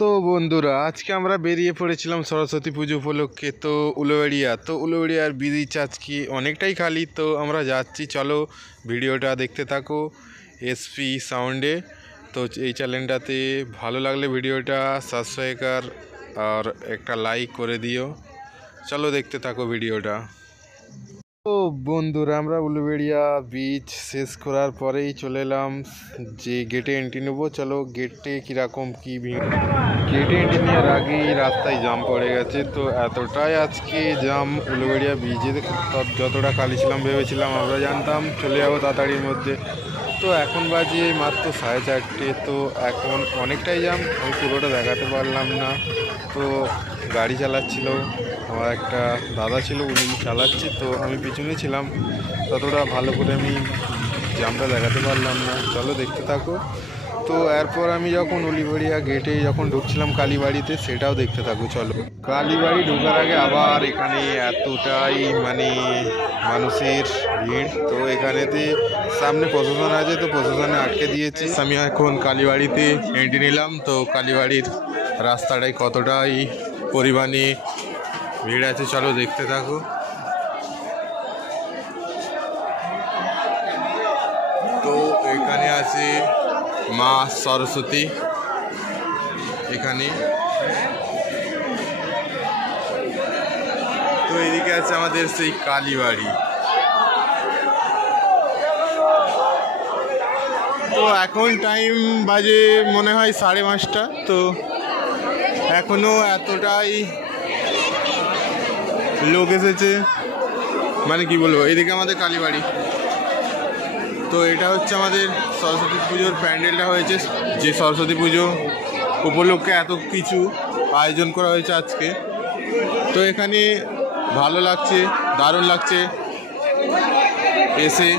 তো বন্ধুরা আজকে আমরা বেরিয়ে পড়েছিলাম সরস্বতী পুজো উপলক্ষে। তো উলুবেড়িয়ার ব্রিজ আজকে অনেকটাই খালি। তো আমরা যাচ্ছি, চলো ভিডিওটা দেখতে থাকো এসপি সাউন্ডে। তো এই চ্যানেলটাতে ভালো লাগলে ভিডিওটা সাবস্ক্রাইব আর একটা লাইক করে দিও। চলো দেখতে থাকো ভিডিওটা। তো বন্ধুরা আমরা উলুবেড়িয়া ব্রিজ শেষ করার পরেই চলে এলাম যে গেটে এন্ট্রি নেবো। চলো গেটে কীরকম কী ভিড়। গেটে এন্ট্রি নেওয়ার আগেই রাস্তায় জাম পড়ে গেছে। তো এতটাই আজকে জাম উলুবেড়িয়া ব্রিজে, যতটা খালি ছিলাম ভেবেছিলাম আমরা জানতাম চলে যাবো তাড়াতাড়ির মধ্যে। তো এখন বাজে মাত্র 4:30। তো এখন অনেকটাই জাম, আমি পুরোটা দেখাতে পারলাম না। তো গাড়ি চালাচ্ছিল আমার একটা দাদা ছিল, উনি চালাচ্ছে, তো আমি পিছনে ছিলাম, ততটা ভালো করে আমি জামটা দেখাতে পারলাম না। চলো দেখতে থাকো। তো এরপর আমি যখন উলুবেড়িয়া গেটে যখন ঢুকছিলাম কালীবাড়িতে, সেটাও দেখতে থাকো। চলো কালীবাড়ি ঢোকার আগে আবার এখানে এতটাই মানুষের ভিড়। তো এখানেতে সামনে প্রশাসন আছে, তো প্রশাসনে আটকে দিয়েছে। আমি এখন কালীবাড়িতে এন্ট্রি নিলাম। তো কালীবাড়ির রাস্তাটাই কতটাই পরিমাণে ভিড় আছে, চলো দেখতে থাকো। তো এখানে আছে মা সরস্বতী, এখানে। তো এদিকে আছে আমাদের সেই কালীবাড়ি। তো এখন টাইম বাজে মনে হয় 5:30। তো এখনো এতটাই লোক এসেছে, মানে কি বলবো। এদিকে আমাদের কালীবাড়ি। তো এটা হচ্ছে আমাদের সরস্বতী পুজোর প্যান্ডেলটা হয়েছে, যে সরস্বতী পুজো উপলক্ষে এত কিছু আয়োজন করা হয়েছে আজকে। তো এখানে ভালো লাগছে, দারুণ লাগছে এসে।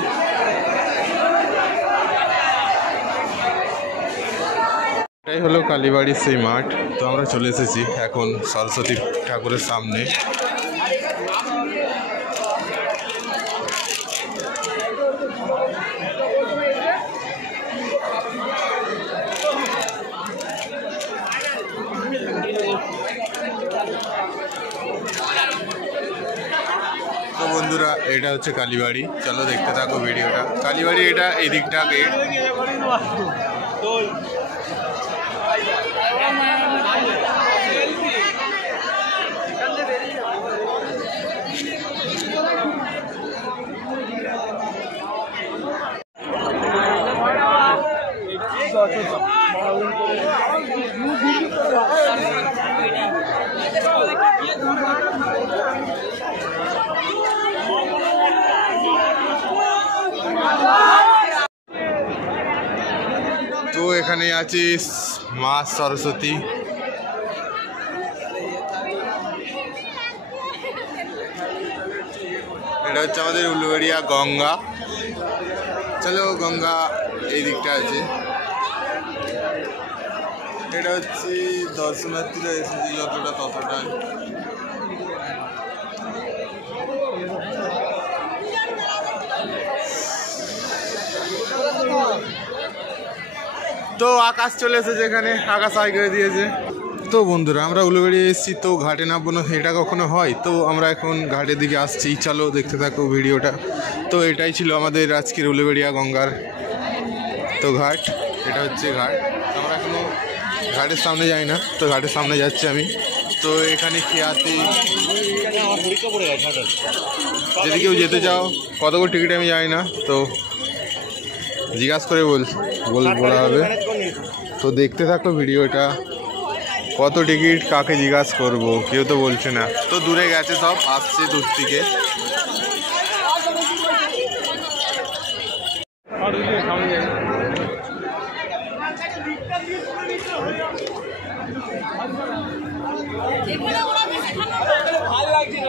এটাই হলো কালীবাড়ির সেই মাঠ। তো আমরা চলে এসেছি এখন সরস্বতী ঠাকুরের সামনে। তো বন্ধুরা এটা হচ্ছে কালীবাড়ি, চলো দেখতে থাকো ভিডিওটা। কালীবাড়ি এটা এদিকটা গেট। তো এখানে আছে মা সরস্বতী। এটা হচ্ছে আমাদের উলুবেড়িয়া গঙ্গা। চলো গঙ্গা এই দিকটা আছে। এটা হচ্ছে দর্শনার্থীরা এসেছে যতটা ততটা। তো আকাশ চলে এসেছে, এখানে আকাশ হাই করে দিয়েছে। তো বন্ধুরা আমরা উলুবেড়িয়া এসেছি, তো ঘাটে নামবো না, এটা কখনো হয়। তো আমরা এখন ঘাটের দিকে আসছি, চলো দেখতে থাকো ভিডিওটা। তো এটাই ছিল আমাদের আজকের উলুবেড়িয়া গঙ্গার তো ঘাট। এটা হচ্ছে ঘাট। আমরা এখনো ঘাটের সামনে যাই না, তো ঘাটের সামনে যাচ্ছি আমি। তো এখানে খেয়াতে যদি কেউ যেতে চাও, কত করে টিকিট আমি জানি না, তো জিজ্ঞাসা করে বলা হবে। তো দেখতে থাকো ভিডিওটা। কত টিকিট কাকে জিজ্ঞাসা করবো, কেউ তো বলছে না। তো দূরে গেছে, সব আসছে দূর থেকে। ভালো লাগছে।